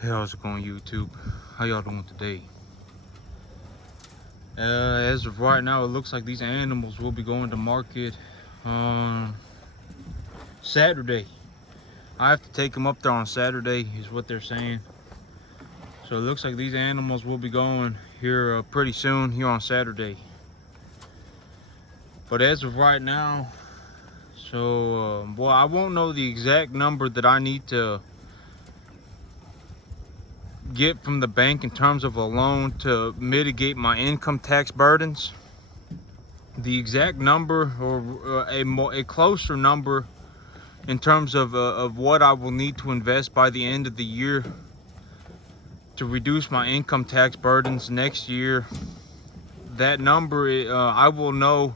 Hey, how's it going, YouTube? How y'all doing today? As of right now, it looks like these animals will be going to market on Saturday. I have to take them up there on Saturday, is what they're saying. So it looks like these animals will be going here pretty soon, here on Saturday. But as of right now, well, I won't know the exact number that I need to get from the bank in terms of a loan to mitigate my income tax burdens. The exact number, or a closer number in terms of what I will need to invest by the end of the year to reduce my income tax burdens next year. That number I will know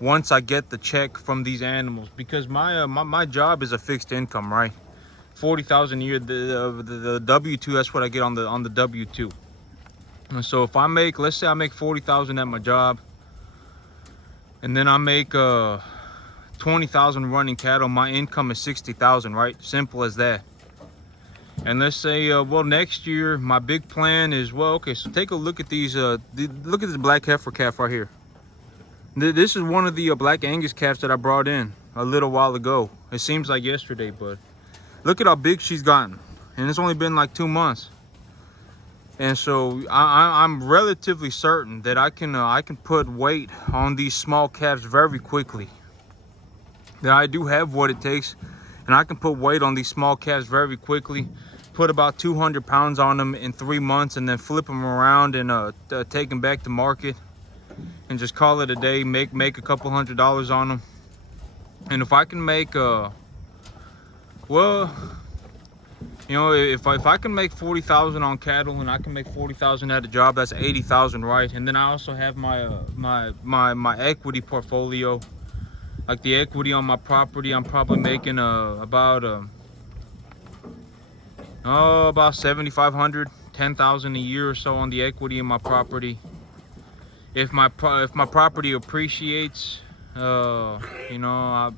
once I get the check from these animals, because my job is a fixed income, right? 40,000 a year, the W-2, that's what I get on the W-2. And so if I make, let's say I make 40,000 at my job, and then I make 20,000 running cattle, my income is 60,000, right? Simple as that. And let's say, well, next year my big plan is, well, okay, so take a look at these, look at this black heifer calf right here. This is one of the Black Angus calves that I brought in a little while ago. It seems like yesterday, but look at how big she's gotten, and it's only been like 2 months. And so I'm relatively certain that I can put weight on these small calves very quickly. That I do have what it takes, and I can put weight on these small calves very quickly. Put about 200 pounds on them in 3 months, and then flip them around and take them back to market, and just call it a day. Make a couple $100s on them. And if I can make well, you know, if I can make 40,000 on cattle, and I can make 40,000 at a job, that's 80,000, right? And then I also have my equity portfolio, like the equity on my property. I'm probably making about 7,500, 10,000 a year or so on the equity in my property. If my property appreciates, you know,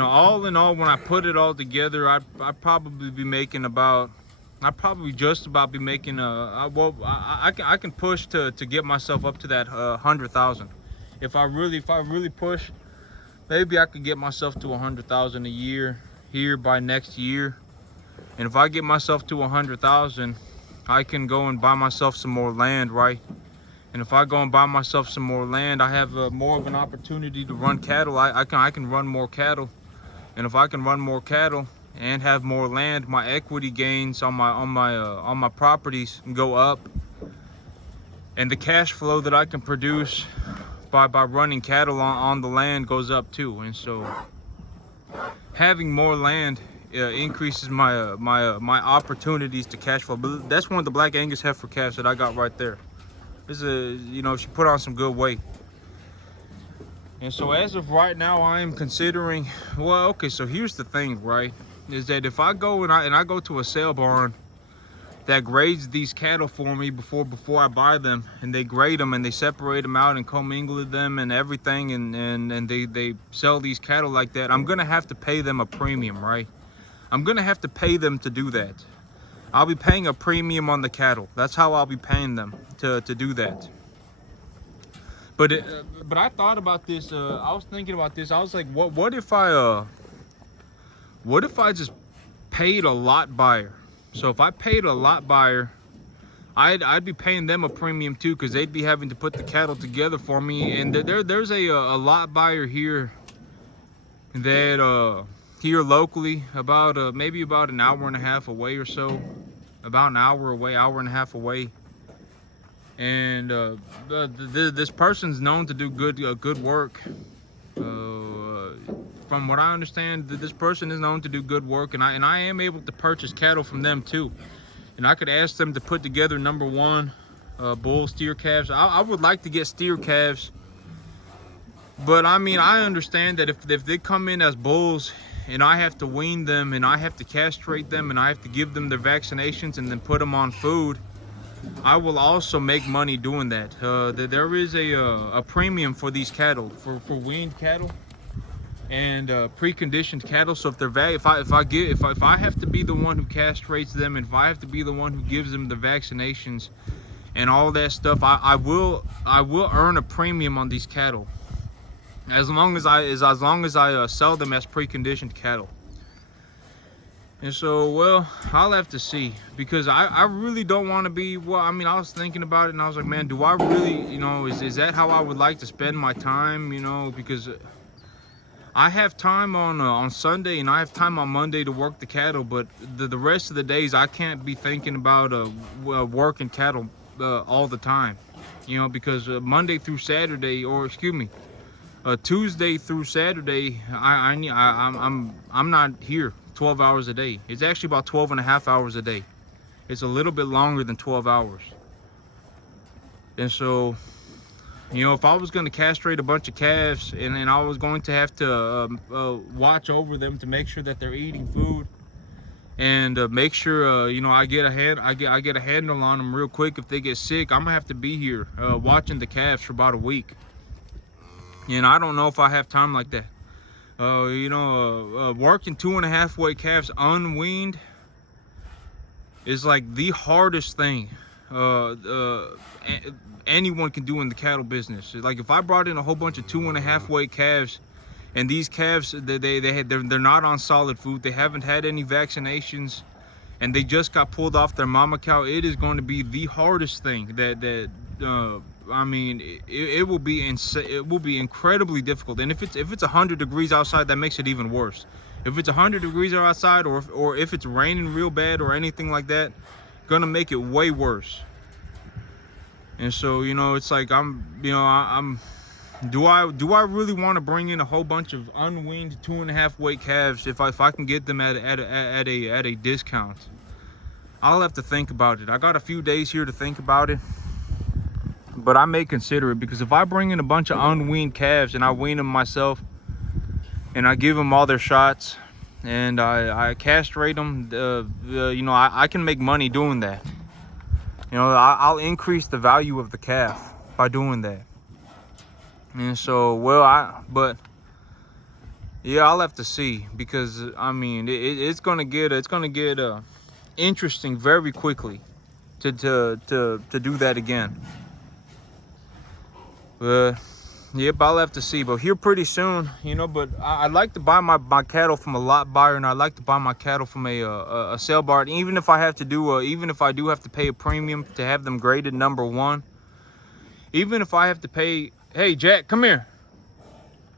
all in all, when I put it all together, I'd probably be making about, well, I can push to get myself up to that 100,000. If I really push, maybe I could get myself to 100,000 a year here by next year. And if I get myself to 100,000, I can go and buy myself some more land, right? And if I go and buy myself some more land, I have more of an opportunity to run cattle. I can run more cattle. And if I can run more cattle and have more land, my equity gains on my properties go up, and the cash flow that I can produce by running cattle on the land goes up too. And so having more land increases my opportunities to cash flow. But that's one of the Black Angus heifer calves that I got right there. This is, you know, she put on some good weight. And so as of right now, I am considering, well, okay, so here's the thing, right? Is that if I go and I go to a sale barn that grades these cattle for me before I buy them, and they grade them and they separate them out and commingle them and everything, and they sell these cattle like that, I'm gonna have to pay them a premium, right? I'm gonna have to pay them to do that. I'll be paying a premium on the cattle. That's how I'll be paying them to do that. But I thought about this. I was thinking about this. I was like, what if I just paid a lot buyer? So if I paid a lot buyer, I'd be paying them a premium too, because they'd be having to put the cattle together for me. And there's a lot buyer here that here locally, about maybe about an hour and a half away or so, about an hour away, hour and a half away. And this person's known to do good work. From what I understand, this person is known to do good work, and I am able to purchase cattle from them too. And I could ask them to put together number one bull steer calves. I would like to get steer calves, but I mean, I understand that if they come in as bulls and I have to wean them and I have to castrate them and I have to give them their vaccinations and then put them on food, I will also make money doing that. There is a premium for these cattle, for weaned cattle. and preconditioned cattle. So if they're if I have to be the one who castrates them, and if I have to be the one who gives them the vaccinations and all that stuff, I will earn a premium on these cattle as long as I sell them as preconditioned cattle. And so, well, I'll have to see, because I really don't want to be, well, I mean, I was thinking about it and I was like, man, do I really, you know, is that how I would like to spend my time, you know, because I have time on Sunday and I have time on Monday to work the cattle, but the rest of the days I can't be thinking about working cattle all the time, you know, because Monday through Saturday, or excuse me, Tuesday through Saturday, I'm not here 12 hours a day. It's actually about 12 and a half hours a day. It's a little bit longer than 12 hours. And so, you know, if I was going to castrate a bunch of calves and I was going to have to watch over them to make sure that they're eating food and make sure you know, I get a handle on them real quick if they get sick, I'm gonna have to be here watching the calves for about a week. And I don't know if I have time like that. You know, working 2.5 weight calves unweaned is like the hardest thing anyone can do in the cattle business. Like if I brought in a whole bunch of 2.5 weight calves, and these calves they're not on solid food, they haven't had any vaccinations, and they just got pulled off their mama cow, it is going to be the hardest thing that I mean, it will be incredibly difficult. And if it's 100 degrees outside, that makes it even worse. If it's 100 degrees outside, or if it's raining real bad or anything like that, gonna make it way worse. And so, you know, it's like do I really want to bring in a whole bunch of unweaned 2.5 weight calves if I can get them at a discount? I'll have to think about it. I got a few days here to think about it, but I may consider it, because if I bring in a bunch of unweaned calves and I wean them myself and I give them all their shots and I castrate them, you know, I can make money doing that. You know, I'll increase the value of the calf by doing that. And so, well, but yeah, I'll have to see, because I mean, it's gonna get interesting very quickly to do that again. Yep, I'll have to see. But here pretty soon, you know. But I like to buy my cattle from a lot buyer, and I like to buy my cattle from a sale bar. Even if I have to do even if I do have to pay a premium to have them graded #1, even if I have to pay. Hey, Jack, come here.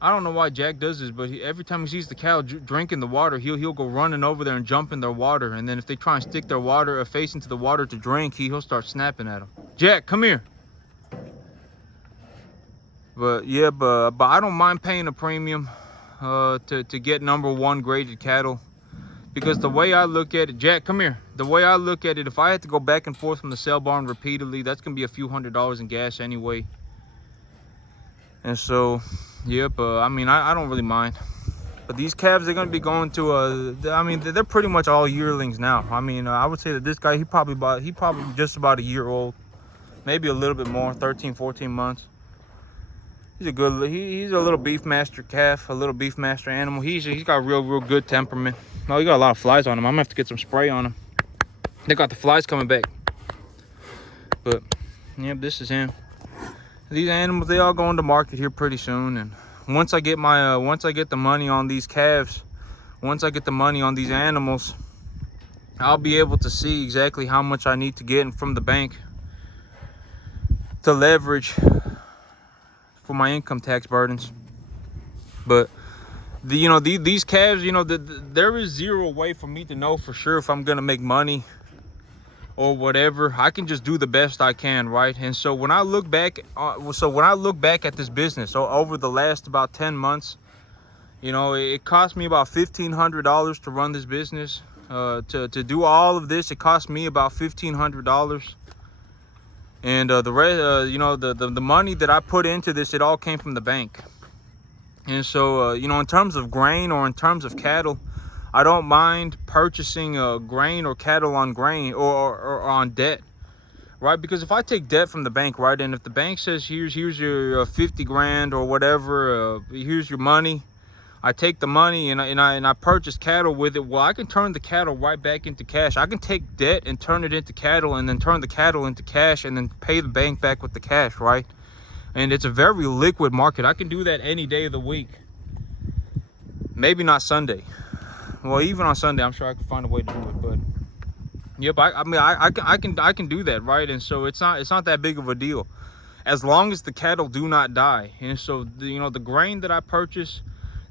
I don't know why Jack does this, but every time he sees the cow drinking the water, he'll go running over there and jump in their water. And then if they try and stick their face into the water to drink, he'll start snapping at them. Jack, come here. But yeah, but I don't mind paying a premium to get #1 graded cattle, because the way I look at it, Jack, come here. The way I look at it, if I had to go back and forth from the sale barn repeatedly, that's gonna be a few $100s in gas anyway. And so, yep, I mean, I don't really mind. But these calves, they're gonna be going to I mean, they're pretty much all yearlings now. I mean, I would say that this guy, he probably just about a year old, maybe a little bit more, 13, 14 months. He's a good, he's a little beef master calf, a little beef master animal. He's got real good temperament. Oh, he got a lot of flies on him. I'm gonna have to get some spray on him. They got the flies coming back. But yep, this is him. These animals, they all go into market here pretty soon. And once I get the money on these calves, once I get the money on these animals, I'll be able to see exactly how much I need to get from the bank to leverage for my income tax burdens. But these calves, you know, there is zero way for me to know for sure if I'm gonna make money or whatever. I can just do the best I can, right? And so when I look back at this business, so over the last about 10 months, you know, it cost me about $1,500 to run this business. To do all of this, it cost me about $1,500. And the rest, you know, the money that I put into this, it all came from the bank. And so, you know, in terms of grain or in terms of cattle, I don't mind purchasing grain or cattle on grain or on debt, right? Because if I take debt from the bank, right, and if the bank says here's your 50 grand or whatever, here's your money, I take the money and I purchase cattle with it. Well, I can turn the cattle right back into cash. I can take debt and turn it into cattle, and then turn the cattle into cash, and then pay the bank back with the cash, right? And it's a very liquid market. I can do that any day of the week. Maybe not Sunday. Well, even on Sunday, I'm sure I can find a way to do it. But yep, I can do that, right? And so it's not that big of a deal, as long as the cattle do not die. And so the grain that I purchase,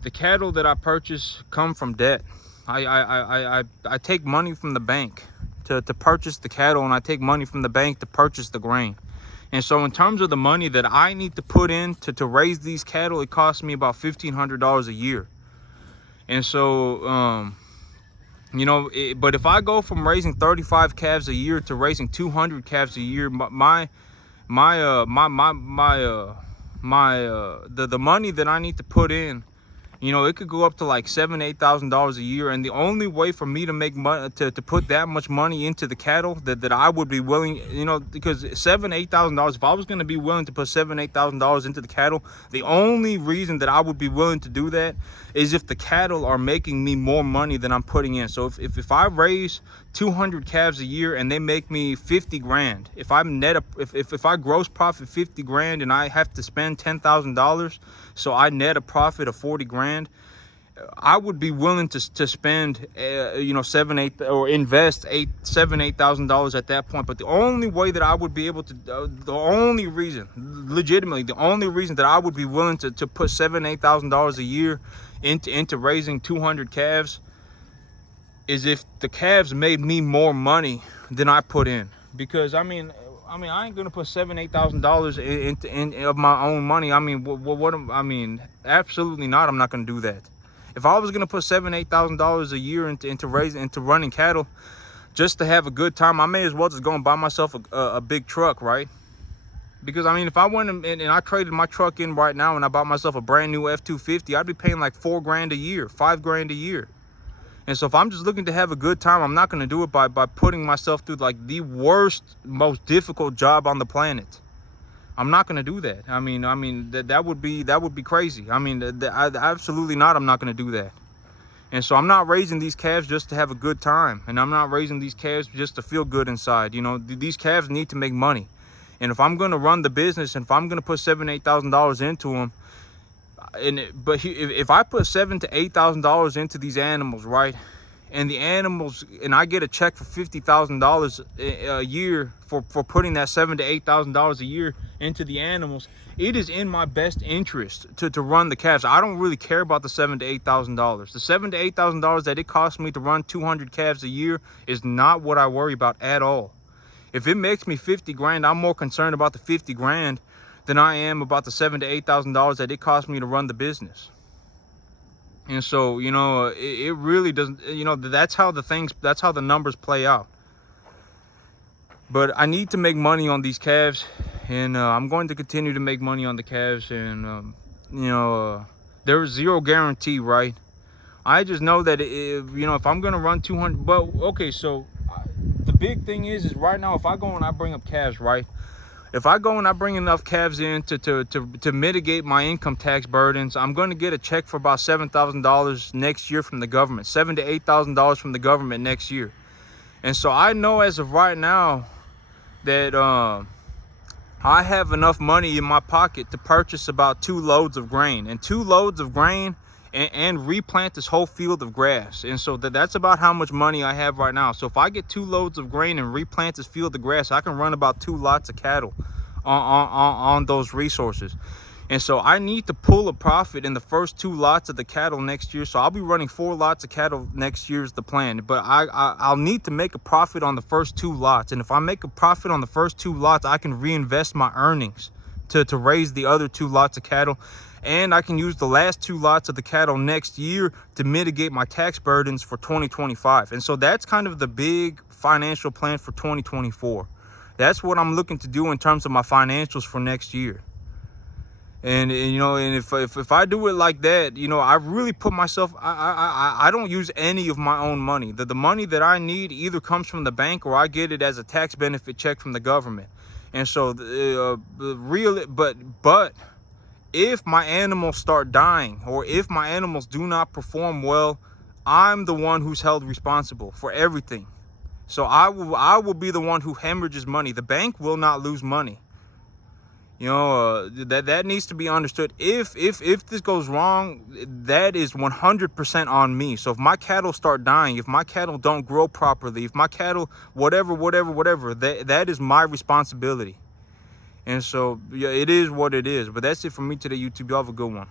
the cattle that I purchase, come from debt. I take money from the bank to purchase the cattle, and I take money from the bank to purchase the grain. And so in terms of the money that I need to put in to raise these cattle, it costs me about $1,500 a year. And so but if I go from raising 35 calves a year to raising 200 calves a year, the money that I need to put in, it could go up to like $7,000-8,000 a year. And the only way for me to make money, to put that much money into the cattle, that I would be willing, because $7,000-8,000, if I was going to be willing to put $7,000-8,000 into the cattle, the only reason that I would be willing to do that is if the cattle are making me more money than I'm putting in. So if I raise 200 calves a year and they make me 50 grand, if I gross profit 50 grand and I have to spend $10,000, so I net a profit of 40 grand, I would be willing to spend invest $7,000-8,000 at that point. But the only way that I would be able to, the only reason that I would be willing to put $7,000-8,000 a year into raising 200 calves is if the calves made me more money than I put in. Because I ain't gonna put $7,000-8,000 into of my own money. Absolutely not. I'm not gonna do that. If I was gonna put $7,000-8,000 a year into running cattle just to have a good time, I may as well just go and buy myself a big truck, right? Because if I went and I traded my truck in right now and I bought myself a brand new F-250, I'd be paying like $4 grand a year, $5 grand a year. And so if I'm just looking to have a good time, I'm not going to do it by putting myself through like the worst, most difficult job on the planet. I'm not going to do that. That would be crazy. Absolutely not. I'm not going to do that. And so I'm not raising these calves just to have a good time, and I'm not raising these calves just to feel good inside. These calves need to make money. And if I'm going to run the business, and if I'm going to put $7,000-8,000 into them, if I put $7,000-8,000 into these animals, right, and I get a check for $50,000 a year for putting that $7,000-8,000 a year into the animals, it is in my best interest to run the calves. I don't really care about the $7,000-8,000. The $7,000-8,000 that it costs me to run 200 calves a year is not what I worry about at all. If it makes me 50 grand, I'm more concerned about the 50 grand than I am about the $7,000-8,000 that it cost me to run the business. And so, it really doesn't, that's how the numbers play out. But I need to make money on these calves, and I'm going to continue to make money on the calves. And, there is zero guarantee, right? I just know that, if I'm going to run 200, but okay, so the big thing is right now, if I go and I bring up calves, right? If I go and I bring enough calves in to mitigate my income tax burdens, I'm going to get a check for about $7,000 next year from the government, $7,000-8,000 from the government next year. And so I know as of right now that I have enough money in my pocket to purchase about 2 loads of grain, and 2 loads of grain and replant this whole field of grass. And so that's about how much money I have right now. So if I get 2 loads of grain and replant this field of grass, I can run about 2 lots of cattle on those resources. And so I need to pull a profit in the first 2 lots of the cattle next year. So I'll be running 4 lots of cattle next year is the plan. But I'll need to make a profit on the first 2 lots. And if I make a profit on the first 2 lots, I can reinvest my earnings to raise the other 2 lots of cattle. And I can use the last 2 lots of the cattle next year to mitigate my tax burdens for 2025. And so that's kind of the big financial plan for 2024. That's what I'm looking to do in terms of my financials for next year. And if I do it like that, I really put myself, I don't use any of my own money. The money that I need either comes from the bank or I get it as a tax benefit check from the government. And so but if my animals start dying or if my animals do not perform well, I'm the one who's held responsible for everything. So I will be the one who hemorrhages money. The bank will not lose money. You know, that needs to be understood. If this goes wrong, that is 100% on me. So if my cattle start dying, if my cattle don't grow properly, if my cattle whatever, that is my responsibility. And so yeah, it is what it is. But that's it for me today, YouTube. Y'all have a good one.